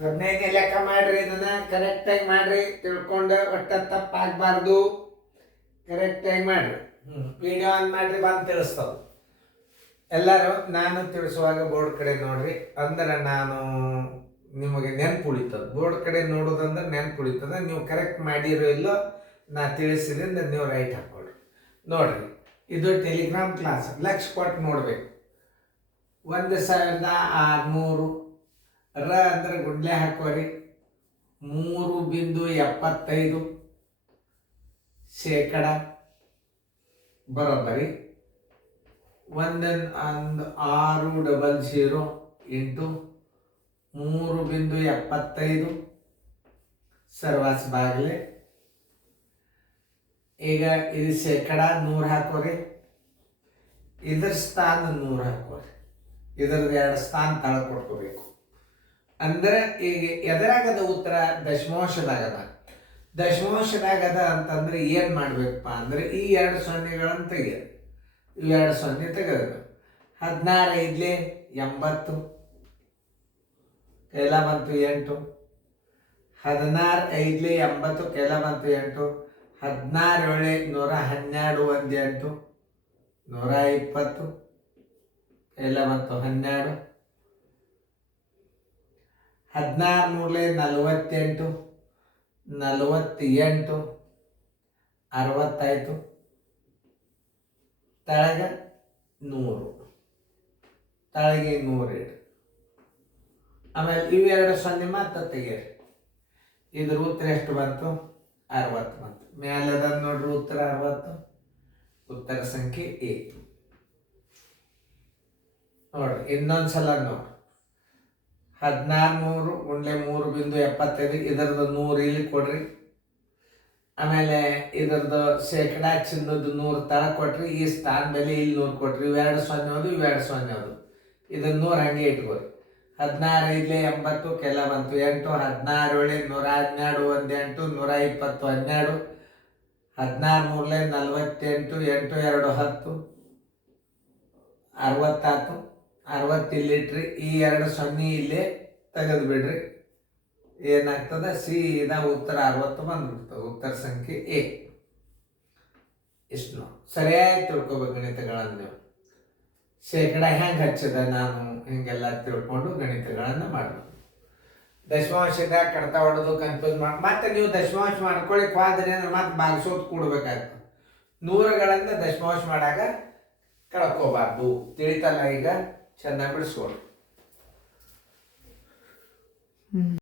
15 ಲೆಕ್ಕ ಮಾಡ್ರಿ, ಇದನ್ನ ಕರೆಕ್ಟಾಗಿ ಮಾಡ್ರಿ, ತಿಳ್ಕೊಂಡು ಒಟ್ಟ ತಪ್ಪಾಗಬಾರ್ದು. ಕರೆಕ್ಟಾಗಿ ಮಾಡ್ರಿ. ವಿಡಿಯೋ ಆನ್ ಮಾಡ್ರಿ, ಬಂದು ತಿಳಿಸ್ತದ. ಎಲ್ಲರೂ ನಾನು ತಿಳಿಸುವಾಗ ಬೋರ್ಡ್ ಕಡೆ ನೋಡ್ರಿ, ಅಂದ್ರೆ ನಾನು ನಿಮಗೆ ನೆನ್ಪು ಉಳಿತದ. ಬೋರ್ಡ್ ಕಡೆ ನೋಡೋದಂದ್ರೆ ನೆನ್ಪು ಉಳಿತದ. ನೀವು ಕರೆಕ್ಟ್ ಮಾಡಿರೋ ಇಲ್ಲೋ ನಾ ತಿಳಿಸಿದ್ರಿಂದ ನೀವು ರೈಟ್ ಹಾಕ್ಕೊಳ್ರಿ. ನೋಡ್ರಿ, ಇದು ಟೆಲಿಗ್ರಾಮ್ ಕ್ಲಾಸ್. ಲಕ್ಷ ಕೊಟ್ಟು ನೋಡ್ಬೇಕು. 1600 ರ ಅಂದ್ರೆ ಗುಂಡ್ಲೆ ಹಾಕೋರಿ. 3.75 ಶೇಕಡ ಬರೋಬ್ಬರಿ. 1600 ಇಂಟು 3.75 ಸರ್ವಾಸ್ ಬಾಗಿಲೆ. ಈಗ ಇದು ಶೇಕಡ 100 ಹಾಕೋರಿ. ಇದ್ರ ಸ್ಥಾನ 100 ಹಾಕೋರಿ. ಇದ್ರದ್ದು 2 ಸ್ಥಾನ ತಳ ಕೊಟ್ಕೋಬೇಕು. ಅಂದ್ರೆ ಈಗ ಎದರಾಗದ ಉತ್ತರ ದಶಮಾಂಶದಾಗದ. ದಶಮಾಂಶದಾಗದ ಅಂತಂದ್ರೆ ಏನು ಮಾಡ್ಬೇಕಪ್ಪ ಅಂದ್ರೆ ಈ 2 ಸೊನ್ನೆಗಳನ್ನು ತೆಗೆಯೋದು. ಇವು 2 ಸೊನ್ನೆ ತೆಗೆದು 16 5 80 ಕೆಲ ಬಂತು 8. 16 5 80 ಕೆಲ ಬಂತು 8. 16 7 112 1 8 120 ಕೆಲ ಬಂತು 12. 16 3 48 48 60 ತಳಗ 100 ತಳಗೆ 100 ಇಡು. ಆಮೇಲೆ ಇವೆರಡು ಸೊನ್ನೆ ಮತ್ತೆ ತೆಗೀರಿ. ಇದ್ರ ಉತ್ತರ ಎಷ್ಟು ಬಂತು? 60 ಬಂತು. ಮ್ಯಾಲದ ನೋಡ್ರಿ ಉತ್ತರ 60. ಉತ್ತರ ಸಂಖ್ಯೆ ಎ. ನೋಡ್ರಿ ಇನ್ನೊಂದ್ಸಲ ನೋಡ್ರಿ. 1600 ಗುಂಡ್ಲೆ 3.75 ಇದರದ್ದು 100 ಇಲ್ಲಿ ಕೊಡ್ರಿ. ಆಮೇಲೆ ಇದರದ್ದು ಶೇಕಡಾ ಚಿನ್ನದ 100 ತಳ ಕೊಟ್ರಿ. ಈ ಸ್ಥಾನ ಬೆಲೆ ಇಲ್ಲಿ 100 ಕೊಟ್ರಿ. ಇವೆರಡು ಸೊನ್ನೆ ಹೋದು, ಇವೆರಡು ಸೊನ್ನೆ ಹೋದು. ಇದನ್ನ 100 ಹಂಗೆ ಇಟ್ಕೋರಿ. 16 5 80 ಕೆಲ ಬಂತು 8. 16 7 112 1 8 120 12. 16 3 48 8 2 10 60 60 ಇಲ್ಲಿ ಇಟ್ರಿ. ಈ 2 ಸೊನ್ನೆ ಇಲ್ಲೇ ತೆಗೆದು ಬಿಡ್ರಿ. ಏನಾಗ್ತದ? ಸೀದಾ ಉತ್ತರ 60 ಬಂದ್ಬಿಡ್ತದೆ. ಉತ್ತರ ಸಂಖ್ಯೆ ಎ. ಇಷ್ಟು ಸರಿಯಾಗಿ ತಿಳ್ಕೊಬೇಕು ಗಣಿತಗಳನ್ನು. ನೀವು ಶೇಕಡ ಹೆಂಗೆ ಹಚ್ಚದ ನಾನು ಹಿಂಗೆಲ್ಲ ತಿಳ್ಕೊಂಡು ಗಣಿತಗಳನ್ನು ಮಾಡಬೇಕು. ದಶಮಾಂಶದ ಕಡತ ಹೊಡೆದು ಕನ್ಫ್ಯೂಸ್ ಮಾಡಿ ಮತ್ತೆ ನೀವು ದಶಮಾಂಶ ಮಾಡ್ಕೊಳ್ಳಿಕ್ಕೆ ಹೋದ್ರೆ ಅಂದ್ರೆ ಮತ್ತೆ ಬಾಗಿಸೋದು ಕೂಡಬೇಕಾಗ್ತದೆ. 100ಗಳಿಂದ ದಶಮಾಂಶ ಮಾಡಾಗ ಕಳ್ಕೋಬಾರ್ದು. ತಿಳಿತಲ್ಲ? ಈಗ ಚೆನ್ನಾಗಿ ಬಿಡಿಸ್ಕೊಳ್ರಿ.